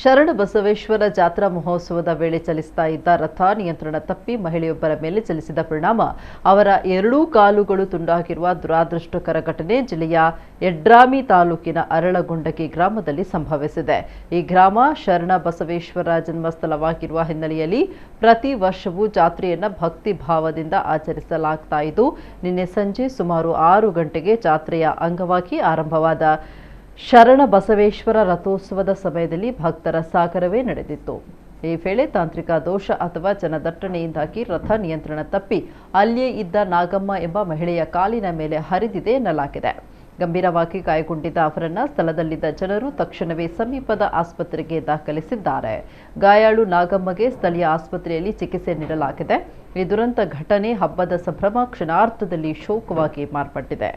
ಶರಣಬಸವೇಶ್ವರ ಜಾತ್ರಾ ಮಹೋತ್ಸವದ ವೇಳೆ ಚಲಿಸ್ತಾ ಇದ್ದ ರಥ ನಿಯಂತ್ರಣ ತಪ್ಪಿ ಮಹಿಳೆಯೊಬ್ಬರ ಮೇಲೆ ಚಲಿಸಿದ ಪರಿಣಾಮ ಅವರ ಎರಡೂ ಕಾಲುಗಳು ತುಂಡಾಗಿರುವ ದುರಾದೃಷ್ಟಕರ ಘಟನೆ ಜಿಲ್ಲೆಯ ಯಡ್ರಾಮಿ ತಾಲೂಕಿನ ಅರಳಗುಂಡಗಿ ಗ್ರಾಮದಲ್ಲಿ ಸಂಭವಿಸಿದೆ. ಈ ಗ್ರಾಮ ಶರಣಬಸವೇಶ್ವರ ಜನ್ಮಸ್ಥಳವಾಗಿರುವ ಹಿನ್ನೆಲೆಯಲ್ಲಿ ಪ್ರತಿ ವರ್ಷವೂ ಜಾತ್ರೆಯನ್ನು ಭಕ್ತಿ ಭಾವದಿಂದ ಆಚರಿಸಲಾಗ್ತಾ ಇದ್ದು, ನಿನ್ನೆ ಸಂಜೆ ಸುಮಾರು 6 ಗಂಟೆಗೆ ಜಾತ್ರೆಯ ಅಂಗವಾಗಿ ಆರಂಭವಾದ ಶರಣಬಸವೇಶ್ವರ ರಥೋತ್ಸವದ ಸಮಯದಲ್ಲಿ ಭಕ್ತರ ಸಾಗರವೇ ನಡೆದಿತ್ತು. ಈ ವೇಳೆ ತಾಂತ್ರಿಕ ದೋಷ ಅಥವಾ ಜನದಟ್ಟಣೆಯಿಂದಾಗಿ ರಥ ನಿಯಂತ್ರಣ ತಪ್ಪಿ ಅಲ್ಲಿಯೇ ಇದ್ದ ನಾಗಮ್ಮ ಎಂಬ ಮಹಿಳೆಯ ಕಾಲಿನ ಮೇಲೆ ಹರಿದಿದೆ ಎನ್ನಲಾಗಿದೆ. ಗಂಭೀರವಾಗಿ ಗಾಯಗೊಂಡಿದ್ದ ಅವರನ್ನ ಸ್ಥಳದಲ್ಲಿದ್ದ ಜನರು ತಕ್ಷಣವೇ ಸಮೀಪದ ಆಸ್ಪತ್ರೆಗೆ ದಾಖಲಿಸಿದ್ದಾರೆ. ಗಾಯಾಳು ನಾಗಮ್ಮಗೆ ಸ್ಥಳೀಯ ಆಸ್ಪತ್ರೆಯಲ್ಲಿ ಚಿಕಿತ್ಸೆ ನೀಡಲಾಗಿದೆ. ಈ ದುರಂತ ಘಟನೆ ಹಬ್ಬದ ಸಂಭ್ರಮ ಕ್ಷಣಾರ್ಧದಲ್ಲಿ ಶೋಕವಾಗಿ ಮಾರ್ಪಟ್ಟಿದೆ.